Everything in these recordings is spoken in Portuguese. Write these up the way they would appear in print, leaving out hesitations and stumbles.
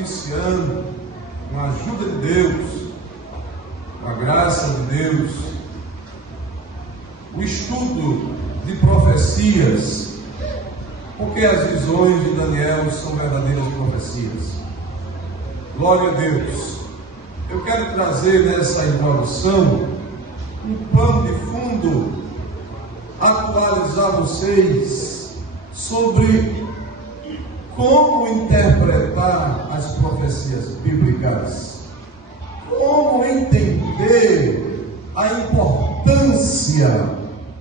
Iniciando, com a ajuda de Deus, com a graça de Deus, o estudo de profecias, porque as visões de Daniel são verdadeiras profecias. Glória a Deus. Eu quero trazer nessa introdução um pano de fundo, atualizar vocês sobre como interpretar as profecias bíblicas, como entender a importância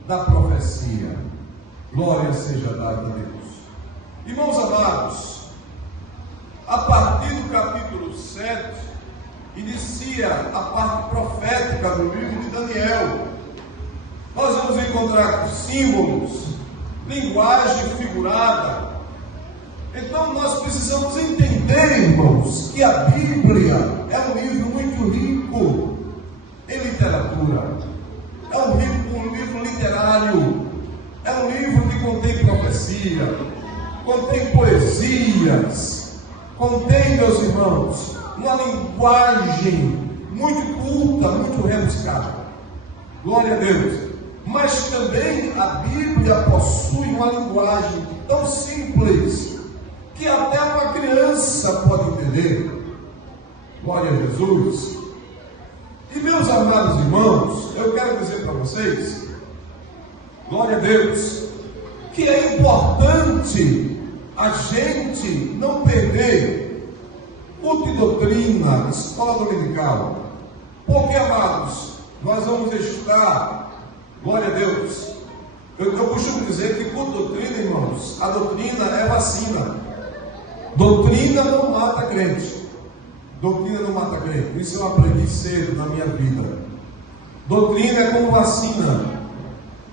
da profecia. Glória seja dada a Deus. Irmãos amados, a partir do capítulo 7, inicia a parte profética do livro de Daniel. Nós vamos encontrar símbolos, linguagem figurada. Então nós precisamos entender, irmãos, que a Bíblia é um livro muito rico em literatura, é um livro literário, é um livro que contém profecia, contém poesias, contém, meus irmãos, uma linguagem muito culta, muito rebuscada. Glória a Deus. Mas também a Bíblia possui uma linguagem tão simples que até uma criança pode entender. Glória a Jesus. E meus amados irmãos, eu quero dizer para vocês, glória a Deus, que é importante a gente não perder culto de doutrina, escola dominical. Porque, amados, nós vamos estudar, glória a Deus. Eu costumo dizer que culto de doutrina, irmãos, a doutrina é vacina. Doutrina não mata crente. Doutrina não mata crente. Isso eu aprendi cedo na minha vida. Doutrina é como vacina.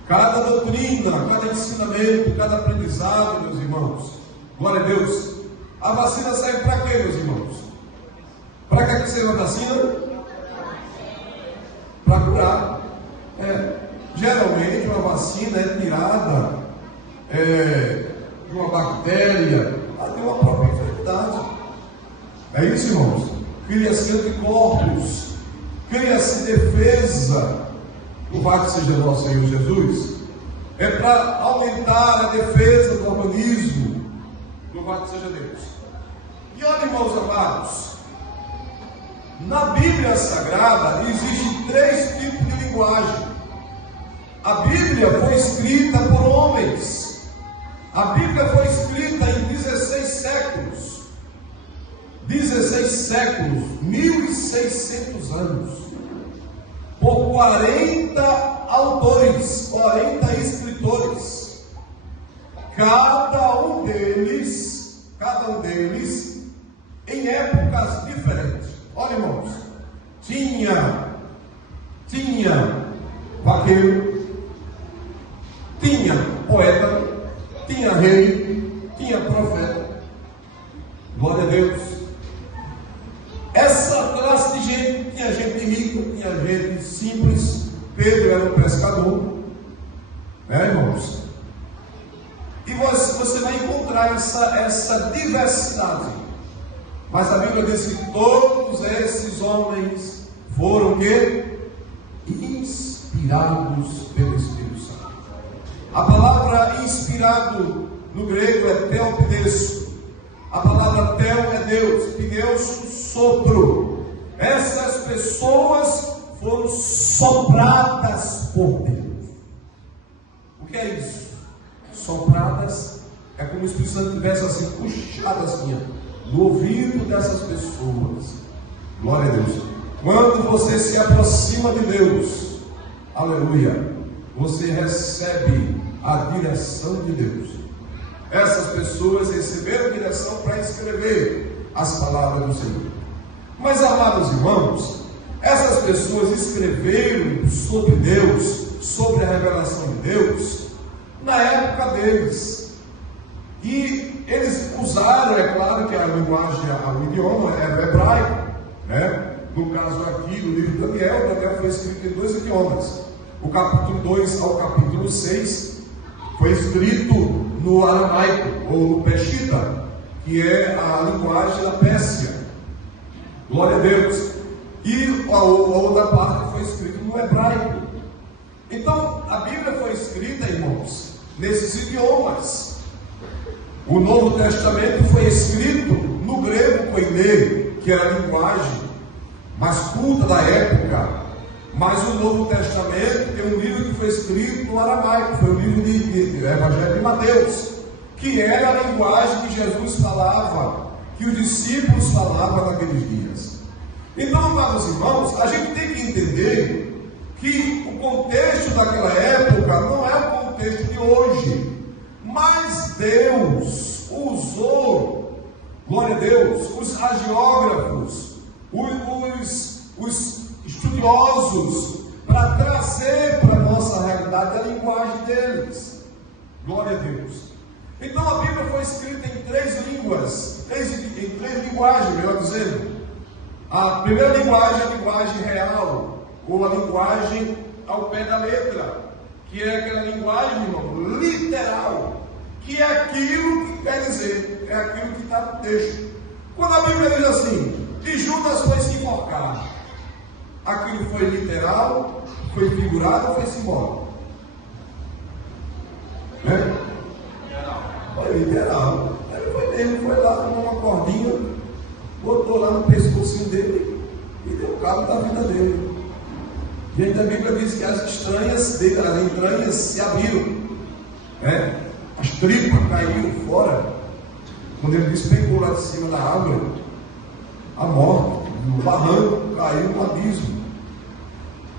Cada doutrina, cada ensinamento, cada aprendizado, meus irmãos, glória a Deus. A vacina serve para quê, meus irmãos? Para que serve a vacina? Para curar. Geralmente uma vacina é tirada de uma bactéria, de uma própria enfermidade. É isso, irmãos? Cria-se anticorpos, cria-se defesa. Louvado seja nosso Senhor Jesus. É para aumentar a defesa do organismo. Louvado seja Deus. E olha, irmãos amados, na Bíblia Sagrada existem 3 tipos de linguagem. A Bíblia foi escrita por homens. A Bíblia foi escrita em 16 séculos. 16 séculos, 1600 anos. Por 40 autores, 40 escritores. Cada um deles em épocas diferentes. Olha, irmãos, tinha vaqueiro, tinha poeta, tinha rei, tinha profeta. Glória a Deus. Essa classe de gente, tinha gente rica, tinha gente simples. Pedro era um pescador, irmãos? E você vai encontrar essa diversidade. Mas a Bíblia diz que todos esses homens foram o quê? Inspirados pelo Espírito Santo. A palavra inspirado no grego é theopneustos. A palavra theo é Deus, pneus, sopro. Essas pessoas foram sopradas por Deus. O que é isso? Sopradas é como se o Espírito Santo tivesse assim, puxado assim, no ouvido dessas pessoas. Glória a Deus. Quando você se aproxima de Deus, aleluia, você recebe a direção de Deus. Essas pessoas receberam direção para escrever as palavras do Senhor. Mas, amados irmãos, essas pessoas escreveram sobre Deus, sobre a revelação de Deus, na época deles. E eles usaram, é claro que a linguagem, o idioma era o hebraico, No caso aqui, no livro de Daniel foi escrito em 2 idiomas. O capítulo 2 ao capítulo 6 foi escrito no aramaico, ou no peshita, que é a linguagem da Pérsia. Glória a Deus. E a outra parte foi escrita no hebraico. Então, a Bíblia foi escrita, irmãos, nesses idiomas. O Novo Testamento foi escrito no grego koiné, que era a linguagem mais culta da época. Mas o Novo Testamento tem um livro que foi escrito no aramaico, foi o livro de Evangelho de Mateus, que era a linguagem que Jesus falava, que os discípulos falavam naqueles dias. Então, amados irmãos, a gente tem que entender que o contexto daquela época não é o contexto de hoje, mas Deus usou, glória a Deus, os hagiógrafos, os estudiosos, para trazer para a nossa realidade a linguagem deles. Glória a Deus. Então a Bíblia foi escrita em três línguas, em três linguagens, melhor dizendo. A primeira linguagem é a linguagem real, ou a linguagem ao pé da letra, que é aquela linguagem, irmão, literal, que é aquilo que quer dizer, é aquilo que está no texto. Quando a Bíblia diz assim, e Judas foi se enforcar, aquilo foi literal, foi figurado ou foi simbólico? Foi literal. Ele foi lá com uma cordinha, botou lá no pescocinho dele e deu cabo da vida dele. Gente, a Bíblia diz que as entranhas se abriram, as tripas caíram fora. Quando ele despencou lá de cima da árvore, a morte, no barranco, caiu no abismo.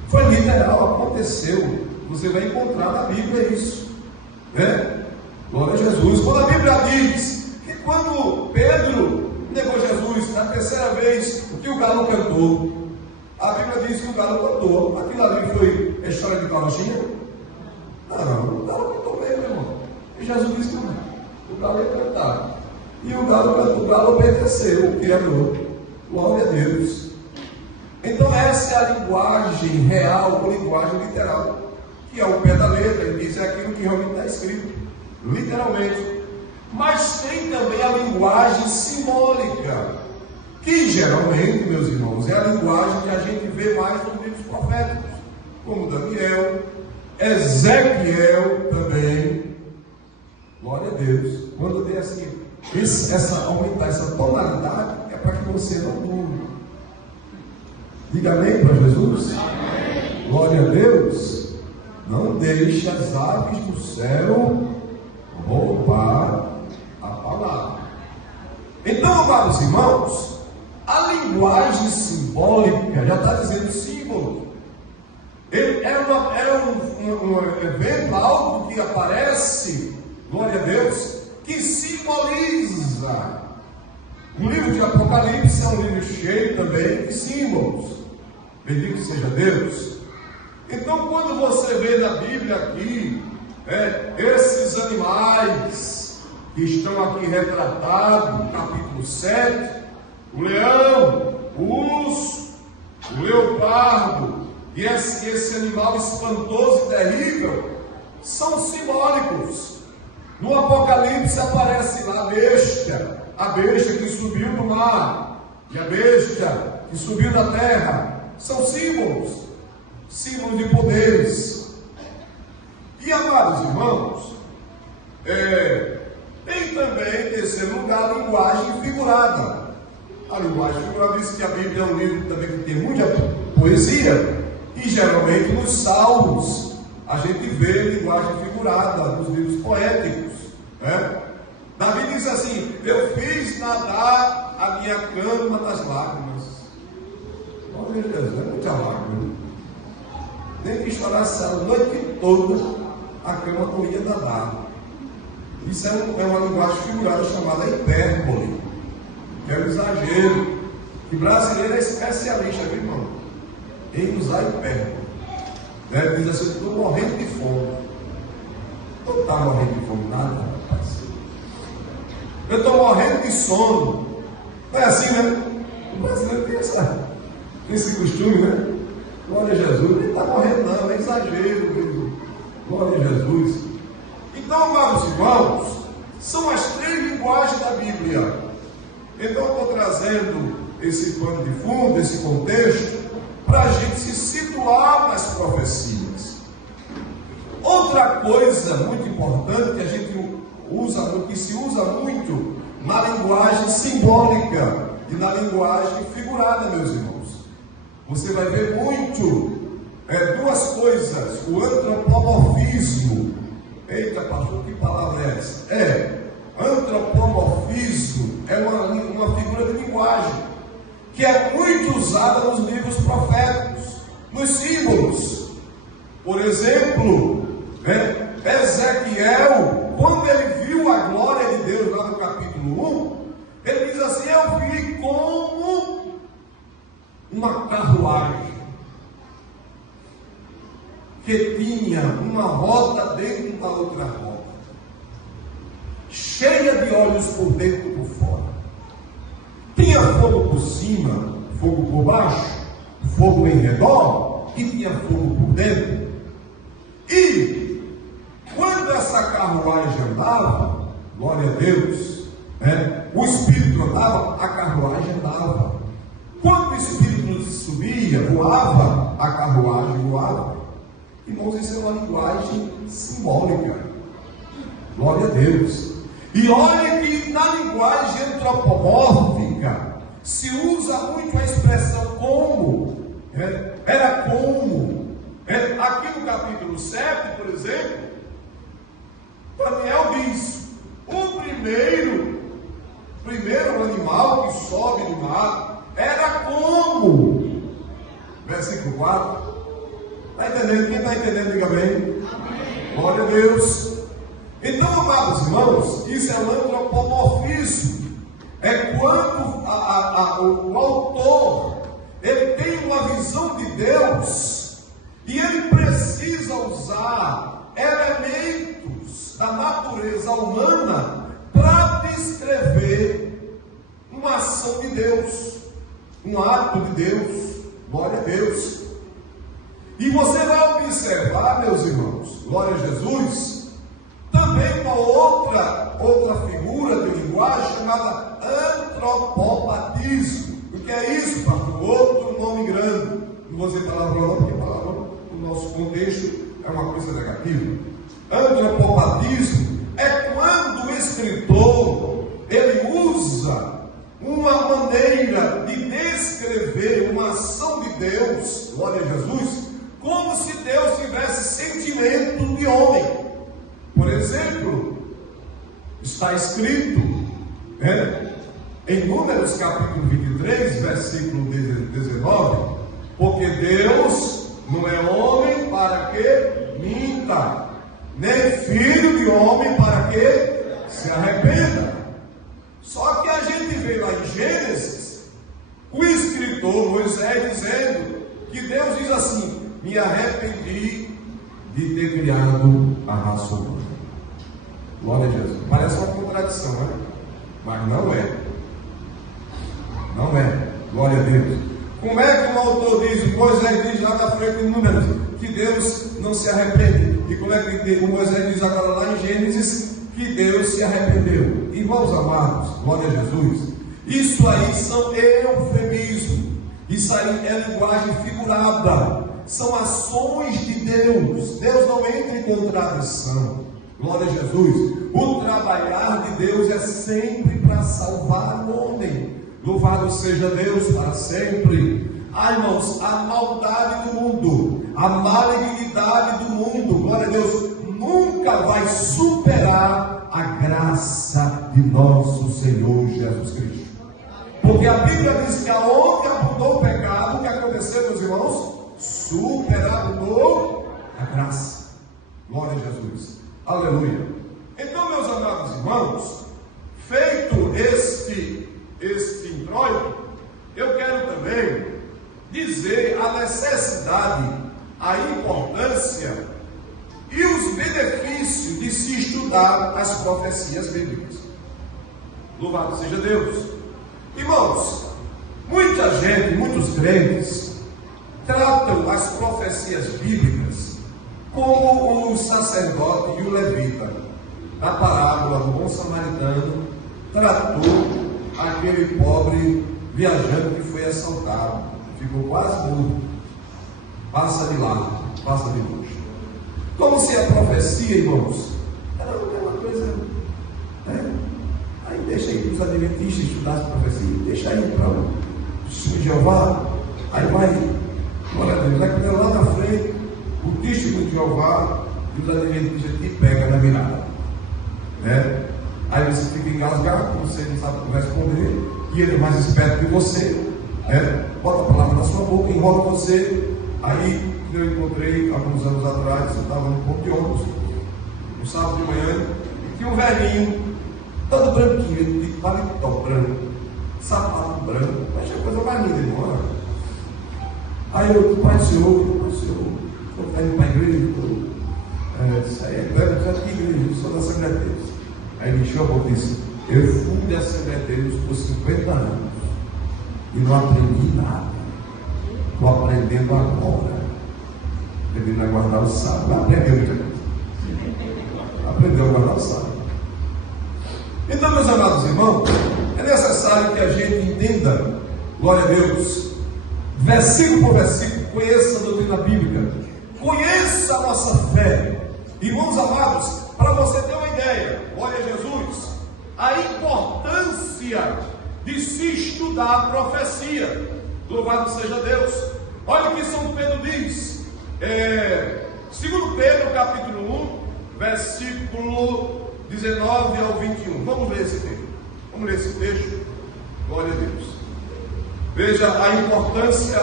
Foi literal, aconteceu. Você vai encontrar na Bíblia isso. Glória a Jesus. Quando a Bíblia diz que quando Pedro negou Jesus na terceira vez, que o galo cantou, a Bíblia diz que o galo cantou. Aquilo ali foi a história de carochinha? Não, o galo cantou mesmo, irmão. E Jesus disse que o galo ia cantar. E o galo cantou, o galo obedeceu, o Criador. Glória a Deus. Então essa é a linguagem real, ou linguagem literal, que é o pé da letra. Ele diz aquilo que realmente está escrito, literalmente. Mas tem também a linguagem simbólica, que geralmente, meus irmãos, é a linguagem que a gente vê mais nos livros proféticos, como Daniel, Ezequiel também. Glória a Deus. Quando tem assim, aumentar essa tonalidade, é para que você não durma. Diga amém para Jesus. Amém. Glória a Deus. Não deixe as aves do céu roubar a palavra. Então, amados irmãos, a linguagem simbólica já está dizendo símbolo. É um evento, algo que aparece, glória a Deus, que simboliza. O livro de Apocalipse é um livro cheio também de símbolos. Bendito seja Deus. Então, quando você vê na Bíblia aqui, esses animais que estão aqui retratados, no capítulo 7, o leão, o urso, o leopardo, e esse animal espantoso e terrível, são simbólicos. No Apocalipse aparece lá a besta que subiu do mar, e a besta que subiu da terra. São símbolos de poderes. E, amados irmãos, tem também, em terceiro lugar, a linguagem figurada. A linguagem figurada diz que a Bíblia é um livro também que tem muita poesia, e geralmente nos salmos a gente vê linguagem figurada nos livros poéticos. Davi diz assim: eu fiz nadar a minha cama nas lágrimas. Olha, Jesus, é muita lágrima. Tem que chorar a noite toda, a cama não ia nadar. Isso é uma linguagem figurada chamada hipérbole, que é o exagero, que brasileiro é especialista, viu, irmão, em usar hipérbole. Diz assim: eu estou morrendo de fome. Não está morrendo de fome, nada, rapaz. Eu estou morrendo de sono. Não é assim, né? O brasileiro tem esse costume, né? Glória a Jesus. Ele não está morrendo, não, é exagero, meu. Glória a Jesus. Então, amados irmãos, são as três linguagens da Bíblia. Então eu estou trazendo esse pano de fundo, esse contexto, para a gente se situar nas profecias. Outra coisa muito importante que a gente usa, que se usa muito na linguagem simbólica e na linguagem figurada, meus irmãos. Você vai ver muito duas coisas: o antropomorfismo. Eita, pastor, que palavra é essa? Antropomorfismo é uma figura de linguagem que é muito usada nos livros proféticos, nos símbolos. Por exemplo, Ezequiel, quando ele viu a glória de Deus lá no capítulo 1, ele diz assim: eu vi como uma carruagem que tinha uma roda dentro da outra roda, cheia de olhos por dentro e por fora. Tinha fogo por cima, fogo por baixo, fogo em redor, e tinha fogo por dentro. E quando essa carruagem andava, glória a Deus, o Espírito andava, a carruagem andava. Quando o Espírito subia, voava, a carruagem voava. Irmãos, isso é uma linguagem simbólica. Glória a Deus. E olha que na linguagem antropomórfica se usa muito a expressão como. Era como. Aqui no capítulo 7, por exemplo, Daniel diz: o primeiro animal que sobe do mar era como. Versículo 4. Está entendendo? Quem está entendendo, diga bem. Glória a Deus. Então, amados irmãos, isso é o antropomorfismo. É quando o autor ele tem uma visão de Deus e ele precisa usar elementos da natureza humana para descrever uma ação de Deus, um ato de Deus. Glória a Deus. E você vai observar, meus irmãos, glória a Jesus, também uma outra figura de linguagem chamada antropopatismo. O que é isso, pastor? Outro nome grande. Não vou dizer palavra não, porque palavra no nosso contexto é uma coisa negativa. Antropopatismo é quando o escritor ele usa uma maneira de descrever uma ação de Deus, glória a Jesus, como se Deus tivesse sentimento de homem. Por exemplo, está escrito em Números capítulo 23, versículo 19: porque Deus não é homem para que minta, nem filho de homem para que se arrependa. Só que a gente vê lá em Gênesis o escritor Moisés dizendo que Deus diz assim: me arrependi de ter criado a raça humana. Glória a Jesus. Parece uma contradição, né? Mas não é. Não é. Glória a Deus. Como é que o autor diz, Moisés diz lá na frente em Números, que Deus não se arrepende? E como é que o Moisés diz agora lá em Gênesis, que Deus se arrependeu? Irmãos amados, glória a Jesus. Isso aí são eufemismos. Isso aí é linguagem figurada. São ações de Deus. Deus não entra em contradição. Glória a Jesus. O trabalhar de Deus é sempre para salvar o homem. Louvado seja Deus para sempre. Irmãos, a maldade do mundo, a malignidade do mundo, glória a Deus, nunca vai superar a graça de nosso Senhor Jesus Cristo. Porque a Bíblia diz que aonde abundou o pecado, o que aconteceu, meus irmãos? Superabundou a graça. Glória a Jesus. Aleluia. Então, meus amados irmãos, feito este introito, eu quero também dizer a necessidade, a importância e os benefícios de se estudar as profecias bíblicas. Louvado seja Deus. Irmãos, muita gente, muitos crentes tratam as profecias bíblicas como o sacerdote e o levita, na parábola do bom samaritano, tratou aquele pobre viajante que foi assaltado, ficou quase mudo, passa de lado, passa de longe. Como se a profecia, irmãos, era uma coisa, né? Aí deixa aí para os adventistas estudar essa profecia, deixa aí para o testemunho de Jeová, aí vai, glória a Deus, vai lá na frente, o testemunho de Jeová e os adventistas te pegam na virada, né? Aí você fica engasgado, você não sabe como responder, e ele é mais esperto que você, né? Bota a palavra na sua boca, enrola você. Aí eu encontrei alguns anos atrás, eu estava no ponto de ônibus, no sábado de manhã, e tinha um velhinho, todo branquinho, de paletó branco, sapato branco, mas é coisa mais linda, irmão. Aí eu, pai do senhor, está indo para a igreja? Isso aí é claro, já que igreja, eu sou da Assembleia de Deus. Aí ele encheu a boca e disse: eu fui da Assembleia de Deus por 50 anos e não aprendi nada. Estou aprendendo agora. Aprendendo a guardar o sábado. Aprendeu muita coisa. Aprendeu a guardar o sábado. Então, meus amados irmãos, é necessário que a gente entenda, glória a Deus, versículo por versículo, conheça a doutrina bíblica, conheça a nossa fé. Irmãos amados, para você ter uma ideia, glória a Jesus, a importância de se estudar a profecia. Louvado seja Deus. Olha o que São Pedro diz, 2 Pedro capítulo 1, versículo 19 ao 21. Vamos ler esse texto. Vamos ler esse texto. Glória a Deus. Veja a importância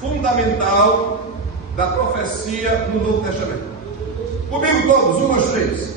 fundamental da profecia no Novo Testamento. Comigo todos, 1, 2, 3.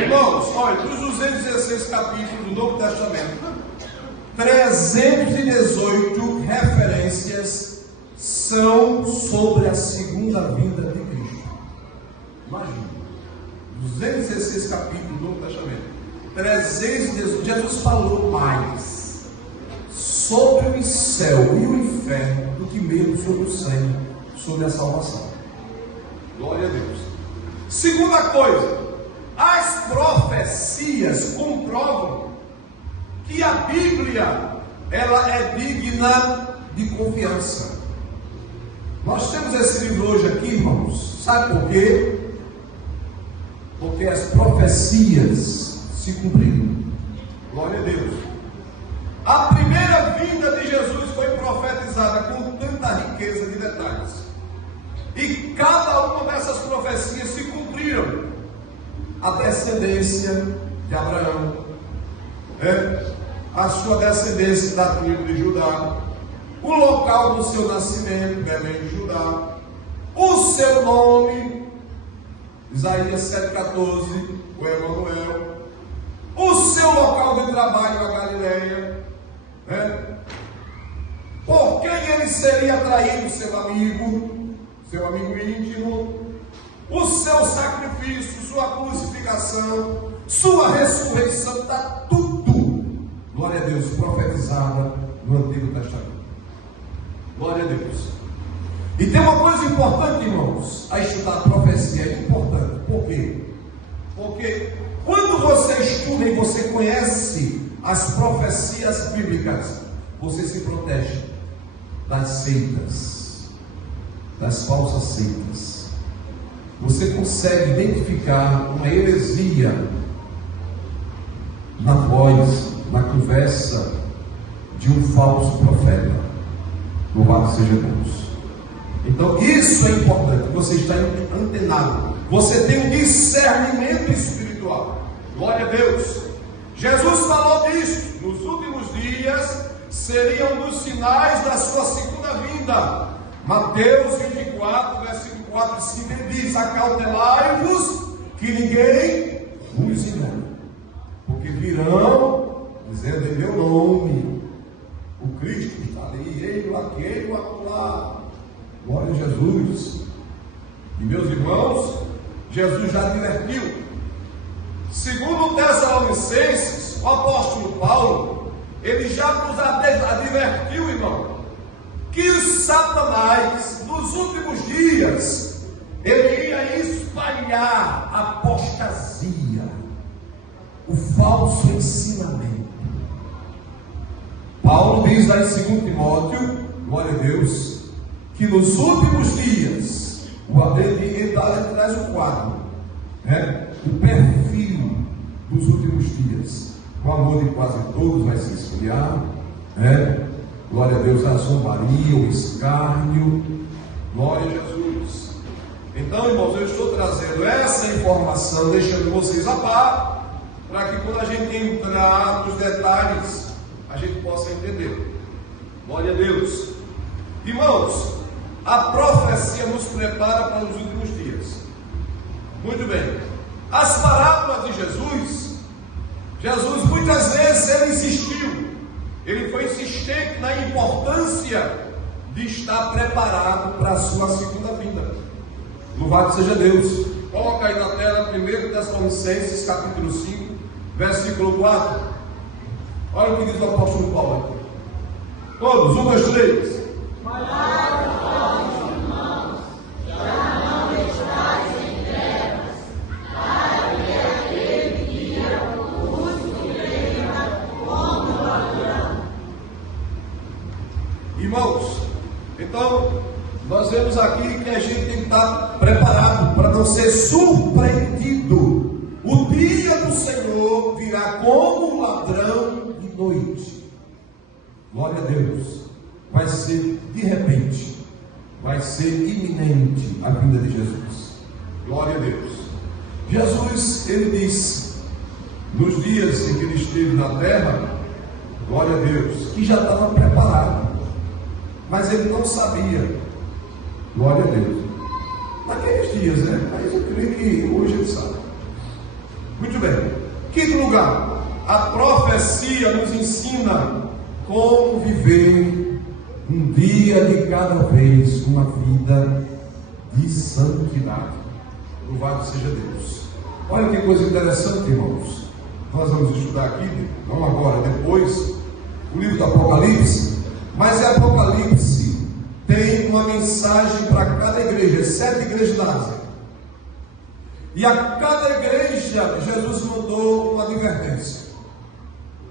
Irmãos, olha, dos 216 capítulos do Novo Testamento, 318 referências são sobre a segunda vinda de Cristo. Imagina, 216 capítulos do Novo Testamento, 318, Jesus falou mais sobre o céu e o inferno do que mesmo sobre o sangue, sobre a salvação. Glória a Deus. Segunda coisa, as profecias comprovam que a Bíblia, ela é digna de confiança. Nós temos esse livro hoje aqui, irmãos, sabe por quê? Porque as profecias se cumpriram. Glória a Deus. A primeira vinda de Jesus foi profetizada com tanta riqueza de detalhes, e cada uma dessas profecias se cumpriram. A descendência de Abraão, a sua descendência da tribo de Judá, o local do seu nascimento, Belém de Judá, o seu nome, Isaías 7,14, o Emanuel, o seu local de trabalho, a Galileia, por quem ele seria traído, seu amigo íntimo, o seu sacrifício, sua crucificação, sua ressurreição, está tudo, glória a Deus, profetizada no Antigo Testamento. Glória a Deus. E tem uma coisa importante, irmãos, a estudar a profecia é importante. Por quê? Porque quando você estuda e você conhece as profecias bíblicas, você se protege das seitas, das falsas seitas. Você consegue identificar uma heresia na voz, na conversa de um falso profeta. Louvado seja Deus. Então isso é importante, você está antenado, você tem um discernimento espiritual. Glória a Deus. Jesus falou disso. Nos últimos dias seriam um dos sinais da sua segunda vinda. Mateus 24, versículo 4 e 5, ele diz: acautelai-vos que ninguém vos engane, porque virão dizendo em meu nome, o Cristo está ali, ele, aquele, acolá. Glória a Jesus. E meus irmãos, Jesus já advertiu. Segundo Tessalonicenses, o apóstolo Paulo, ele já nos advertiu, irmão, que o Satanás, nos últimos dias, ele ia espalhar a apostasia, o falso ensinamento. Paulo diz lá em 2 Timóteo, glória a Deus, que nos últimos dias, ele traz o quadro, o perfil dos últimos dias. O amor de quase todos vai se esfriar, glória a Deus, a zombaria, o escárnio, glória a Jesus. Então, irmãos, eu estou trazendo essa informação, deixando vocês a par, para que quando a gente entrar nos detalhes, a gente possa entender. Glória a Deus. Irmãos, a profecia nos prepara para os últimos dias. Muito bem. As parábolas de Jesus muitas vezes ele insistiu. Ele foi insistente na importância de estar preparado para a sua segunda vinda. Louvado seja Deus. Coloca aí na tela 1 Tessalonicenses capítulo 5, versículo 4. Olha o que diz o apóstolo Paulo aqui. Todos, 1, 2, 3. Irmãos, então nós vemos aqui que a gente tem que estar preparado para não ser surpreendido. O dia do Senhor virá como um ladrão de noite. Glória a Deus. Vai ser de repente, vai ser iminente a vinda de Jesus. Glória a Deus. Jesus, ele disse, nos dias em que ele esteve na terra, glória a Deus, que já estava preparado, mas ele não sabia. Glória a Deus. Naqueles dias, mas eu creio que hoje ele sabe. Muito bem. Quinto lugar, a profecia nos ensina como viver um dia de cada vez, uma vida de santidade. Louvado seja Deus. Olha que coisa interessante, irmãos. Nós vamos estudar aqui, não agora, depois, o livro do Apocalipse. Mas o Apocalipse tem uma mensagem para cada igreja, 7 igrejas da Ásia. E a cada igreja, Jesus mandou uma advertência.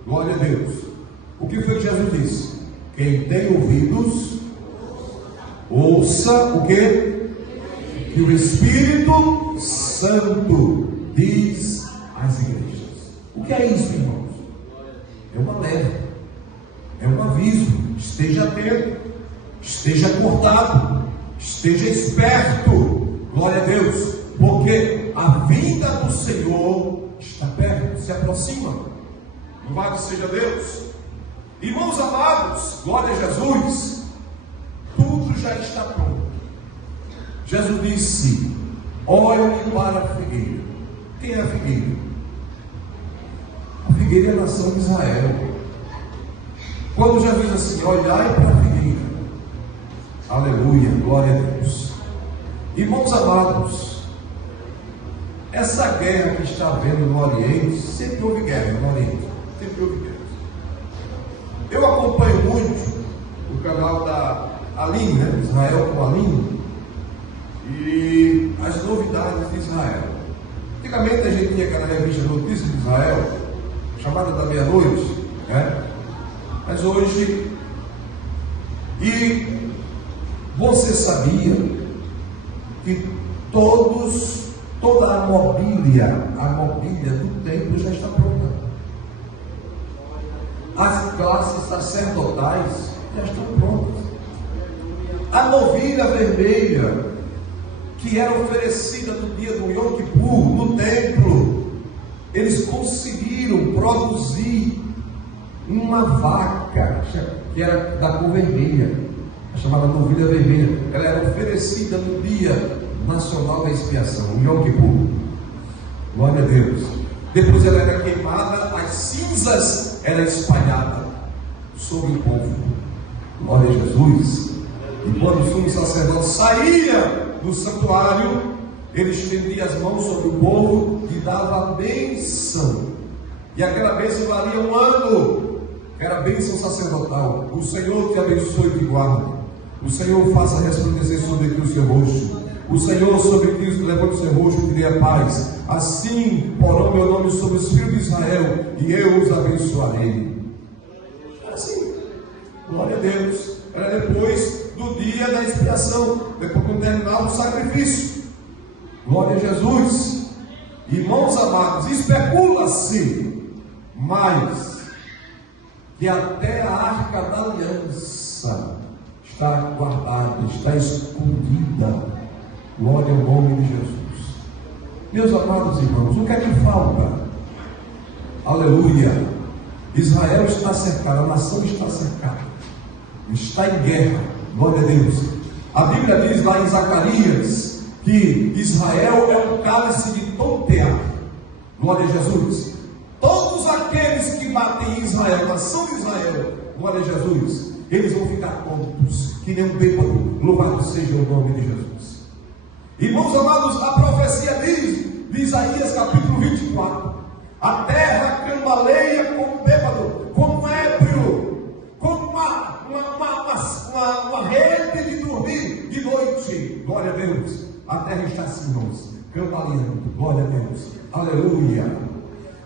Glória a Deus. O que foi que Jesus disse? Quem tem ouvidos, ouça o que? Que o Espírito Santo diz às igrejas. O que é isso, irmãos? É uma alerta, é um aviso. Esteja atento, esteja acordado, esteja esperto. Glória a Deus, porque a vinda do Senhor está perto, se aproxima. Louvado seja Deus. Irmãos amados, glória a Jesus, tudo já está pronto. Jesus disse: olhe para a figueira. Quem é a figueira? A figueira é a nação de Israel. Quando Jesus diz assim: olhai para a figueira, aleluia, glória a Deus. Irmãos amados, essa guerra que está havendo no Oriente, sempre houve guerra no Oriente, sempre houve guerra. Eu acompanho muito o canal da Aline, Israel com Aline, e as novidades de Israel. Antigamente a gente tinha aquela revista Notícias de Israel, chamada da meia-noite, mas hoje, e você sabia que toda a mobília do templo já está pronta. classes sacerdotais já estão prontas. A novilha vermelha, que era oferecida no dia do Yom Kippur, no templo, eles conseguiram produzir uma vaca, que era da cor vermelha, chamada novilha vermelha. Ela era oferecida no dia nacional da expiação, o Yom Kippur. Glória a Deus. Depois ela era queimada, as cinzas eram espalhadas sobre o povo. Glória a Jesus. E quando o sumo sacerdote saía do santuário, ele estendia as mãos sobre o povo e dava a bênção. E aquela bênção valia um ano. Era a bênção sacerdotal. O Senhor te abençoe e te guarde. O Senhor faça resplandecer sobre ti o seu rosto. O Senhor sobre Cristo levante o seu rosto e te dê a paz. Assim porão meu nome sobre os filhos de Israel, e eu os abençoarei. Assim, glória a Deus. Era depois do dia da expiação, depois quando terminava o sacrifício. Glória a Jesus. Irmãos amados, especula-se mais que até a arca da aliança está guardada, está escondida. Glória ao nome de Jesus. Meus amados irmãos, o que é que falta? Aleluia. Israel está cercado, a nação está cercada, está em guerra. Glória a Deus. A Bíblia diz lá em Zacarias que Israel é um cálice de tontear. Glória a Jesus. Todos aqueles que batem em Israel, nação de Israel, glória a Jesus, eles vão ficar tontos, que nem um bêbado. Louvado seja o nome de Jesus. Irmãos amados, a profecia diz, de Isaías capítulo 24, a terra cambaleia como bêbado, como ébrio, como uma rede de dormir de noite. Glória a Deus. A terra está assim, irmãos, cambaleando. Glória a Deus. Aleluia.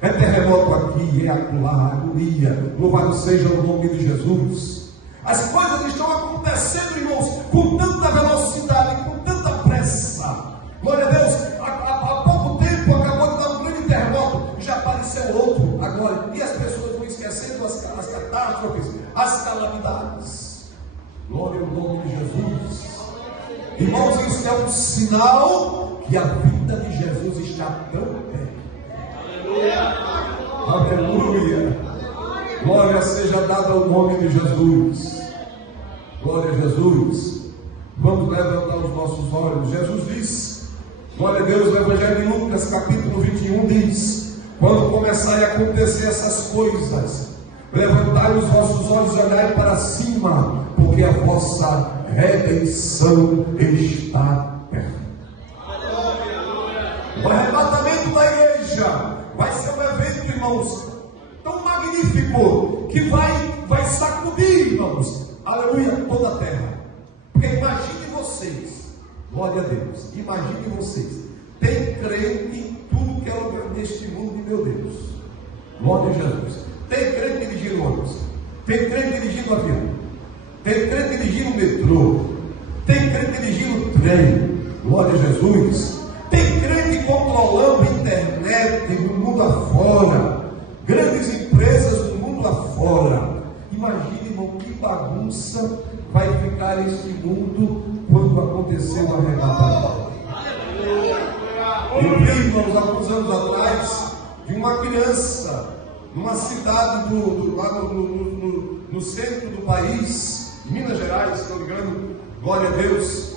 É terremoto aqui, é acolá, agonia. Louvado seja o nome de Jesus. As coisas estão acontecendo, irmãos, com tanta velocidade, com tanta pressa. Glória a Deus. Há pouco tempo acabou de dar um grande terremoto, já apareceu outro agora, e as pessoas vão esquecendo as catástrofes, as calamidades. Glória ao nome de Jesus. Irmãos, isso é um sinal que a vida de Jesus está tão perto. Aleluia. Glória seja dada ao nome de Jesus. Glória a Jesus. Vamos levantar os nossos olhos. Jesus disse, glória a Deus, no Evangelho de Lucas capítulo 21 diz, quando começarem a acontecer essas coisas, levantai os vossos olhos e olhai para cima, porque a vossa redenção está perto. O arrebatamento da igreja vai ser um evento, irmãos, tão magnífico, que vai sacudir, irmãos, aleluia, toda a terra. Porque imagine vocês, glória a Deus, imagine vocês, tem crente em tudo que é lugar neste mundo, meu Deus, glória a Jesus. Tem crente dirigindo ônibus, tem crente dirigindo avião, tem crente dirigindo metrô, tem crente dirigindo trem, glória a Jesus. Tem crente controlando a internet no mundo afora, grandes empresas no mundo afora. Imagine, irmão, que bagunça vai ficar este mundo quando acontecer o arrebatamento. Eu vi, irmãos, alguns anos atrás, de uma criança numa cidade lá no centro do país, em Minas Gerais, se não me engano, glória a Deus,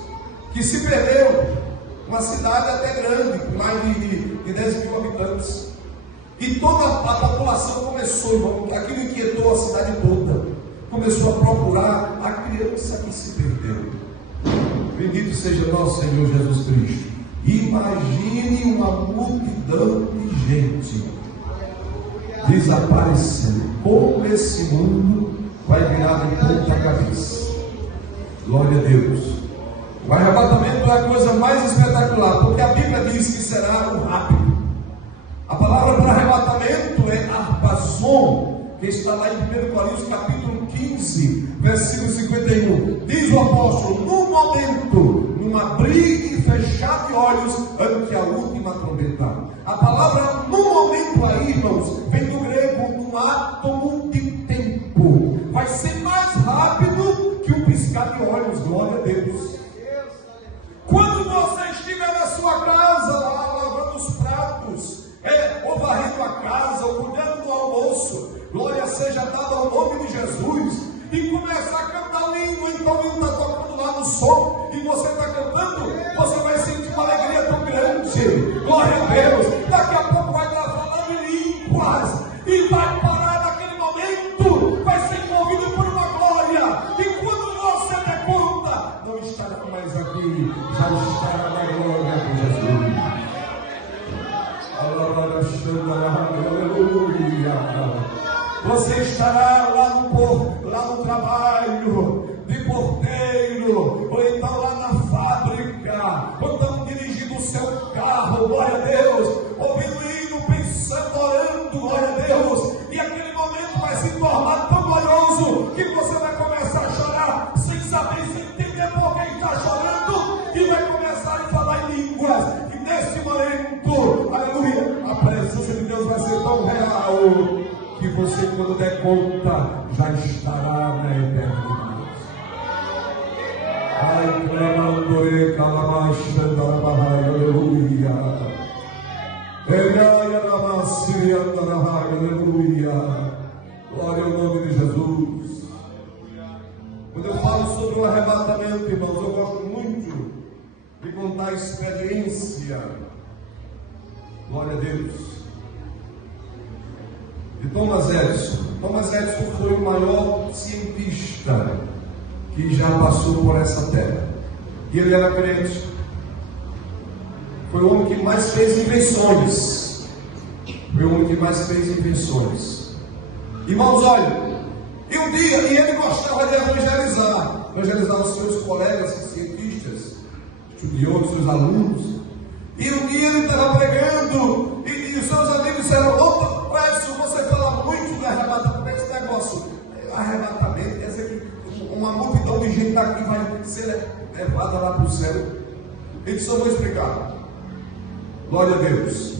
que se perdeu. Uma cidade até grande, com mais de 10 mil habitantes. E toda a população começou, irmão, aquilo inquietou a cidade toda. Começou a procurar a criança que se perdeu. Bendito seja nosso Senhor Jesus Cristo. Imagine uma multidão de gente desaparecendo. Como esse mundo vai virar de ponta cabeça. Glória a Deus. O arrebatamento é a coisa mais espetacular, porque a Bíblia diz que será um rápido. A palavra para arrebatamento é arpazon, que está lá em 1 Coríntios capítulo 15, versículo 51. Diz o apóstolo, num momento, num abrir e fechar de olhos, ante a última trombeta. A palavra num momento aí, irmãos, vem do grego, num átomo de tempo. Deus. Quando você estiver na sua casa, lá, lavando os pratos, ou varrendo a casa, ou cuidando do almoço, glória seja dada ao nome de Jesus, e começar a cantar língua, então ele está tocando lá no som, e você está cantando, você vai sentir uma alegria tão grande, glória a Deus. Daqui a pouco vai estar falando em línguas, e vai parar naquele momento, vai ser envolvido por uma glória, e quando você der conta, não estará mais aqui, já estará na glória de Jesus. Aleluia. Você estará lá no trabalho, de porteiro, ou então lá na fábrica, ou então dirigindo o seu carro, glória a Deus, ouvindo hino, pensando, orando, glória a Deus, e aquele momento vai se tornar tão glorioso que você vai começar a chorar, sem saber, sem entender por que está chorando, e vai começar a falar em línguas, e nesse momento, aleluia, a presença de Deus vai ser tão real, que você, quando der conta, já estará na eternidade. Ai, clamandore, calamaxandarabahai, aleluia. Aleluia. Glória ao nome de Jesus. Quando eu falo sobre o arrebatamento, irmãos, eu gosto muito de contar a experiência. Glória a Deus. De Thomas Edison. Thomas Edison foi o maior cientista que já passou por essa terra. E ele era crente. Foi o homem que mais fez invenções. Irmãos, olha, e um dia, e ele gostava de evangelizar os seus colegas cientistas, estudiosos, seus alunos. E um dia ele estava pregando, e os seus amigos disseram: opa, Edson, você fala muito do arrebatamento, esse negócio, arrebatamento, quer dizer que uma multidão de gente daqui vai ser levada lá para o céu. Ele disse: eu vou explicar. Glória a Deus.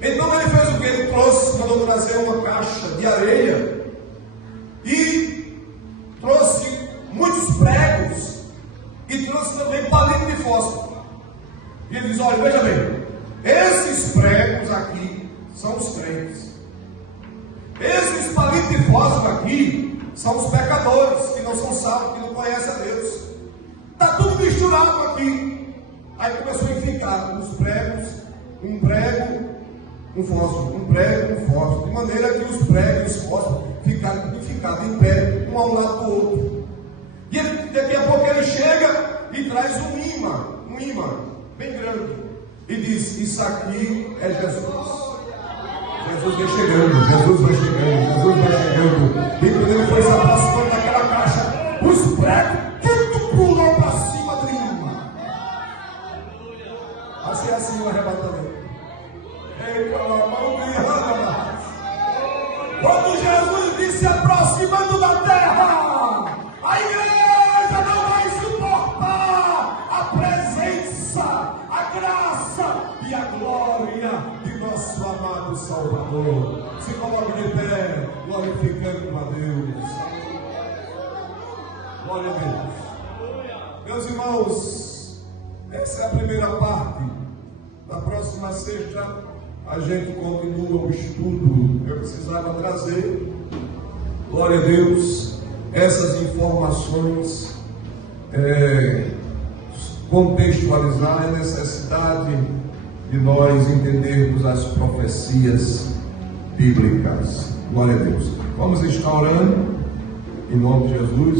Então ele fez o que? Ele mandou trazer uma caixa de areia e trouxe muitos pregos e trouxe também palito de fósforo. E ele diz: olha, veja bem, esses pregos aqui são os crentes, esses palitos de fósforo aqui são os pecadores que não são salvos, que não conhecem a Deus. Está tudo misturado aqui. Aí começou a ficar os pregos, um prego, um fósforo, um prego, um fósforo, de maneira que os pregos e os fósforos ficaram em pé, um ao lado do outro. E ele, daqui a pouco ele chega e traz um imã bem grande, e diz: isso aqui é Jesus. Jesus vai chegando. E quando ele foi se aproximando daquela caixa, os pregos tudo pulou para cima do imã. Assim o arrebatamento. Quando Jesus disse: aproximando da terra, a igreja não vai suportar a presença, a graça e a glória de nosso amado Salvador. Se coloque de pé, glorificando a Deus. Glória a Deus. Meus irmãos, essa é a primeira parte. Na próxima sexta a gente continua o estudo. Eu precisava trazer, glória a Deus, essas informações, contextualizar a necessidade de nós entendermos as profecias bíblicas. Glória a Deus. Vamos estar orando em nome de Jesus.